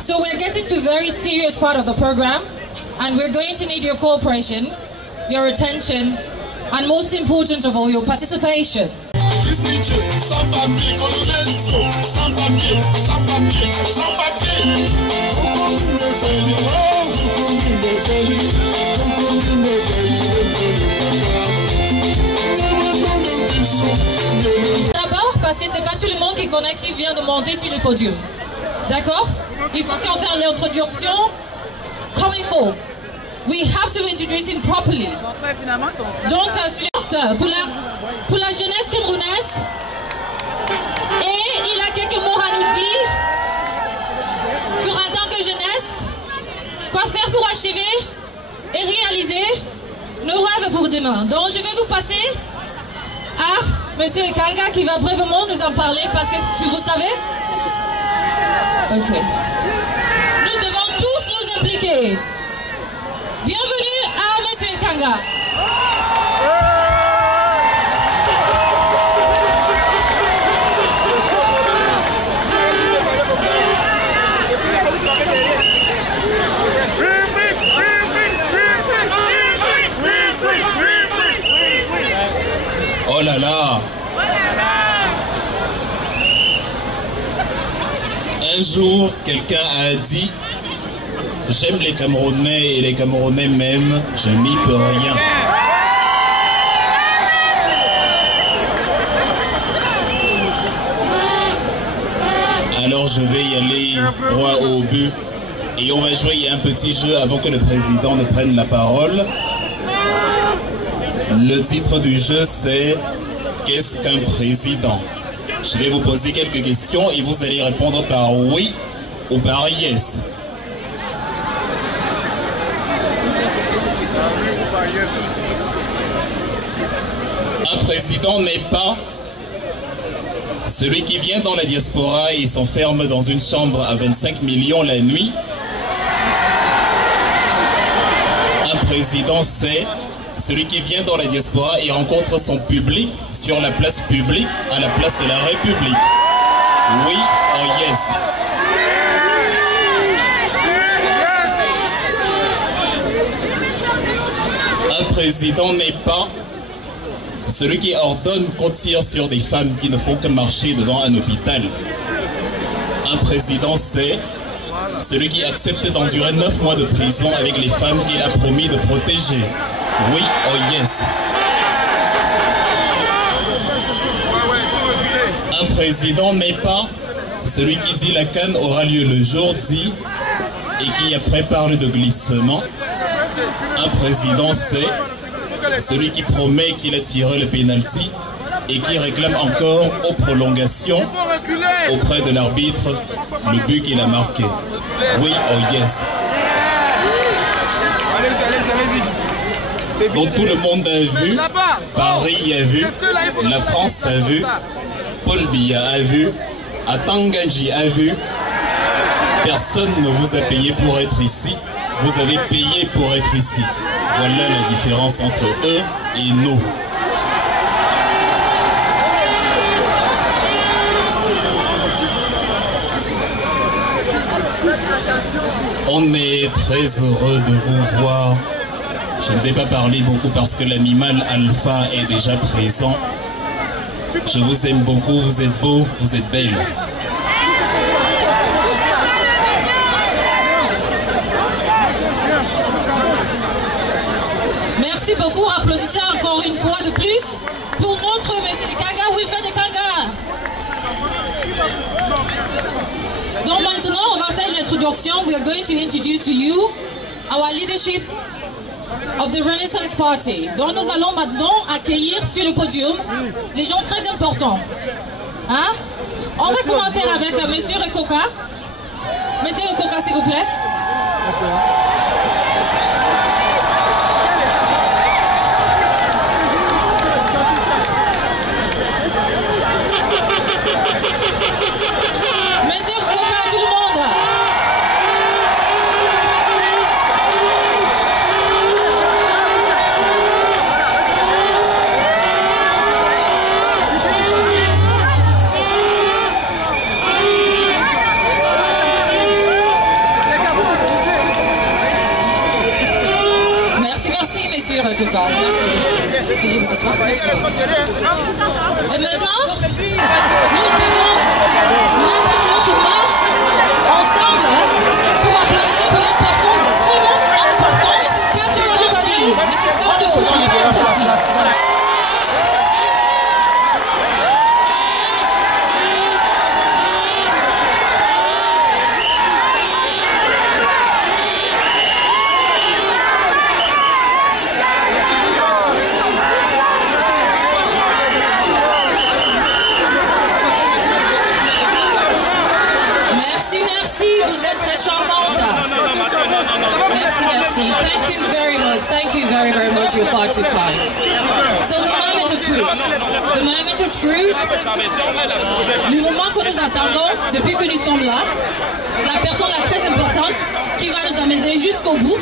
So we're getting to a very serious part of the program, and we're going to need your cooperation, your attention, and most important of all, your participation. D'abord, parce que c'est pas tout le monde qui connaît qui vient de monter sur le podium. D'accord? Il faut qu'on fasse l'introduction comme il faut. We have to introduce him properly. Donc, pour la jeunesse camerounaise, et il a quelques mots à nous dire pour en tant que jeunesse, quoi faire pour achever et réaliser nos rêves pour demain. Donc, je vais vous passer à M. Kanga qui va brièvement nous en parler parce que vous savez. Ok. Nous devons tous nous impliquer. Bienvenue à M. Kanga. Oh là là! Un jour, quelqu'un a dit « J'aime les Camerounais et les Camerounais m'aiment, je n'y peux rien. » Alors je vais y aller droit au but et on va jouer un petit jeu avant que le président ne prenne la parole. Le titre du jeu c'est « Qu'est-ce qu'un président ?» Je vais vous poser quelques questions et vous allez répondre par oui ou par yes. Un président n'est pas celui qui vient dans la diaspora et s'enferme dans une chambre à 25 millions la nuit. Un président, c'est celui qui vient dans la diaspora et rencontre son public sur la place publique à la place de la République. Oui ou yes. Un président n'est pas celui qui ordonne qu'on tire sur des femmes qui ne font que marcher devant un hôpital. Un président, c'est celui qui accepte d'endurer 9 mois de prison avec les femmes qu'il a promis de protéger. Oui ou yes. Un président n'est pas celui qui dit la CAN aura lieu le jour dit et qui après parle de glissement. Un président, c'est celui qui promet qu'il a tiré le pénalty et qui réclame encore aux prolongations auprès de l'arbitre le but qu'il a marqué. Oui ou yes. Donc tout le monde a vu, Paris a vu, la France a vu, Paul Biya a vu, Atanganji a vu. Personne ne vous a payé pour être ici, vous avez payé pour être ici. Voilà la différence entre eux et nous. On est très heureux de vous voir. Je ne vais pas parler beaucoup parce que l'animal alpha est déjà présent. Je vous aime beaucoup, vous êtes beaux, vous êtes belles. Merci beaucoup, applaudissez encore une fois de plus pour notre monsieur Kanga, Wilfred de Kanga. Donc maintenant, on va faire l'introduction. We are going to introduce to you our leadership of the Renaissance Party. Donc nous allons maintenant accueillir sur le podium les gens très importants. Hein? On va commencer avec monsieur Rekoka. Monsieur Rekoka, s'il vous plaît. quelque part. Merci. Veuillez vous asseoir. Merci. Et maintenant, nous devons mettre notre main ensemble pour applaudir pour une personne vraiment importante. Mrs. Kato is ici. Mrs. Kato, vous êtes ici. Thank you very, very much. You're far too kind. So the moment of truth. The moment of truth. Le moment que nous attendons depuis que nous sommes là. La personne la très importante qui va nous amener jusqu'au bout.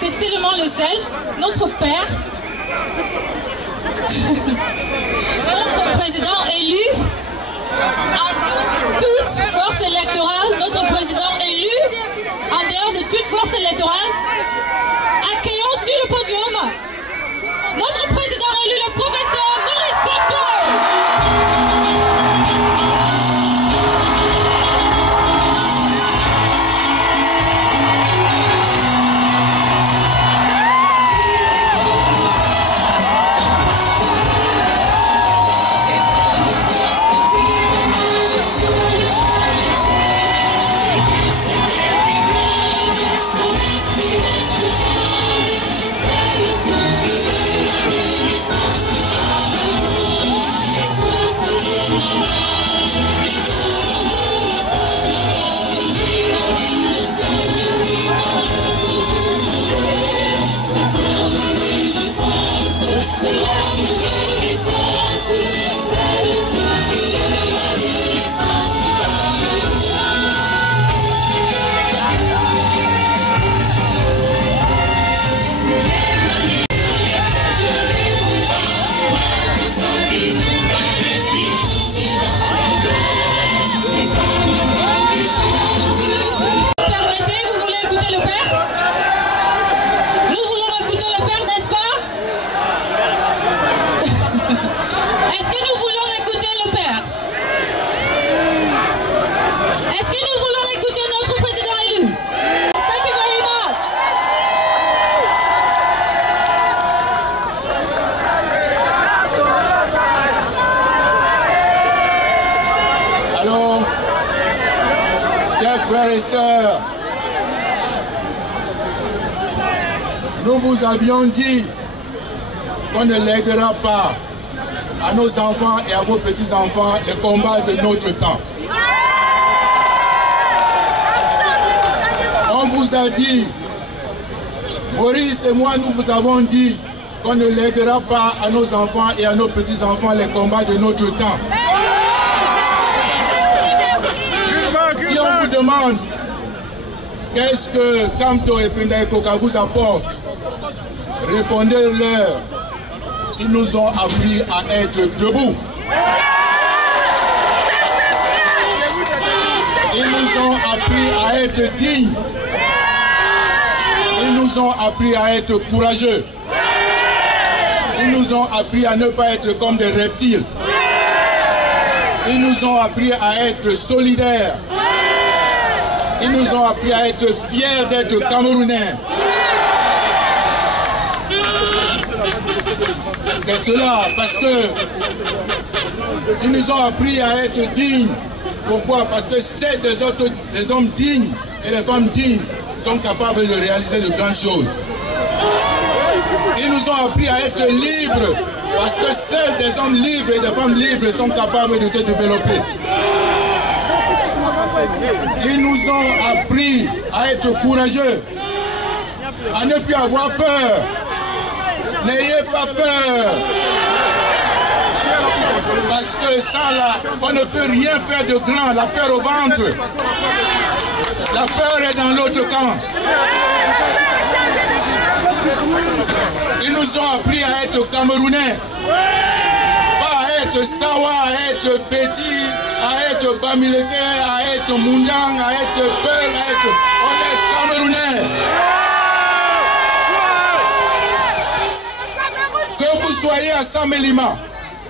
C'est seulement le seul, notre père, notre président élu, en dehors de toute force électorale, notre président élu, en dehors de toute force électorale. Accueillons sur le podium notre président élu, le professeur Maurice Kamto. Frères et sœurs, nous vous avions dit qu'on ne lèguera pas à nos enfants et à vos petits-enfants les combats de notre temps. On vous a dit, Maurice et moi, nous vous avons dit qu'on ne lèguera pas à nos enfants et à nos petits-enfants les combats de notre temps. Si on vous demande qu'est-ce que Kamto et Penda Koka vous apportent, répondez-leur, ils nous ont appris à être debout. Ils nous ont appris à être dignes. Ils nous ont appris à être courageux. Ils nous ont appris à ne pas être comme des reptiles. Ils nous ont appris à être solidaires. Ils nous ont appris à être fiers d'être Camerounais. C'est cela, parce que ils nous ont appris à être dignes. Pourquoi? Parce que c'est des hommes dignes et les femmes dignes sont capables de réaliser de grandes choses. Ils nous ont appris à être libres, parce que seuls des hommes libres et des femmes libres sont capables de se développer. Ils nous ont appris à être courageux, à ne plus avoir peur. N'ayez pas peur. Parce que sans là, on ne peut rien faire de grand. La peur au ventre. La peur est dans l'autre camp. Ils nous ont appris à être Camerounais. Pas à être Sawa, à être Petit, à être Bamileke, à être Mundang, à être Peul, à être... On est Camerounais. soyez à Samelima,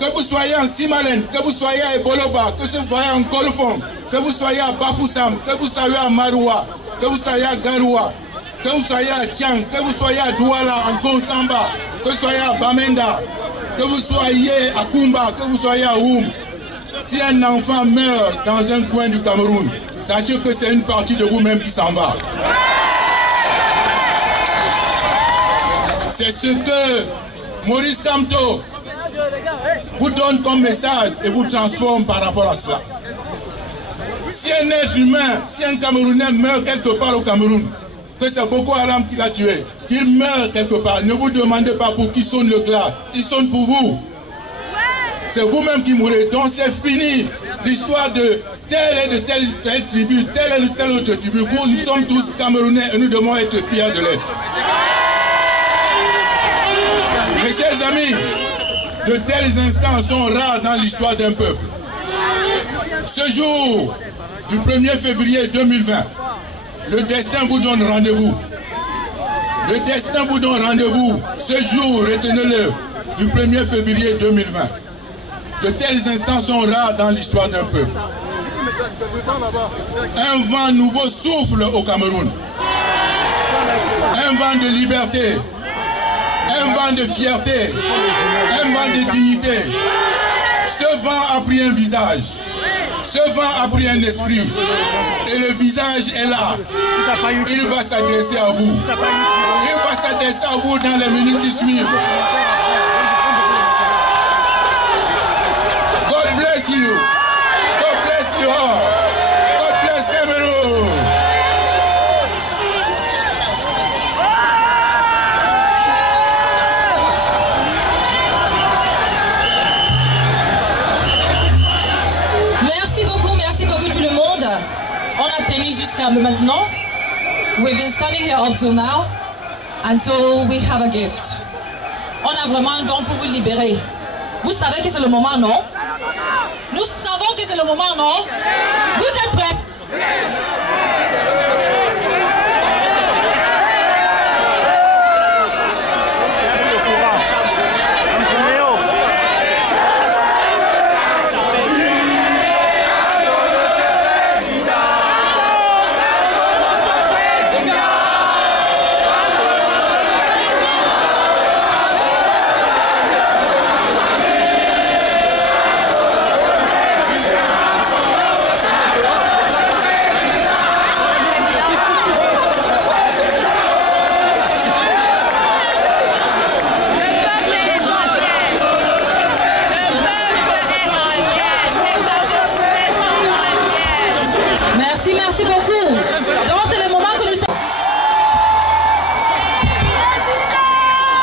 que vous soyez en Simalen, que vous soyez à Eboloba, que vous soyez en Kolfon, que vous soyez à Bafoussam, que vous soyez à Maroua, que vous soyez à Garoua, que vous soyez à Tiang, que vous soyez à Douala, en Konsamba, que vous soyez à Bamenda, que vous soyez à Kumba, que vous soyez à Oum. Si un enfant meurt dans un coin du Cameroun, sachez que c'est une partie de vous-même qui s'en va. C'est ce que Maurice Kamto vous donne comme message et vous transforme par rapport à cela. Si un être humain, si un Camerounais meurt quelque part au Cameroun, que c'est Boko Haram qui l'a tué, qu'il meurt quelque part, ne vous demandez pas pour qui sonne le glas, il sonne pour vous. C'est vous-même qui mourrez. Donc c'est fini l'histoire de telle et de telle tribu, telle et de telle autre tribu. Nous sommes tous Camerounais et nous devons être fiers de l'être. Mes chers amis, de tels instants sont rares dans l'histoire d'un peuple. Ce jour du 1er février 2020, le destin vous donne rendez-vous. Le destin vous donne rendez-vous. Ce jour, retenez-le, du 1er février 2020. De tels instants sont rares dans l'histoire d'un peuple. Un vent nouveau souffle au Cameroun. Un vent de liberté. Un vent de fierté. Un vent de dignité. Ce vent a pris un visage. Ce vent a pris un esprit. Et le visage est là. Il va s'adresser à vous. Il va s'adresser à vous dans les minutes qui suivent. God bless you. God bless you all. God bless Cameroon. Merci beaucoup tout le monde. On a tenu jusqu'à maintenant. We've been standing here up till now. And so we have a gift. On a vraiment un don pour vous libérer. Vous savez que c'est le moment, non? Nous savons que c'est le moment, non? Vous êtes prêts? Merci beaucoup.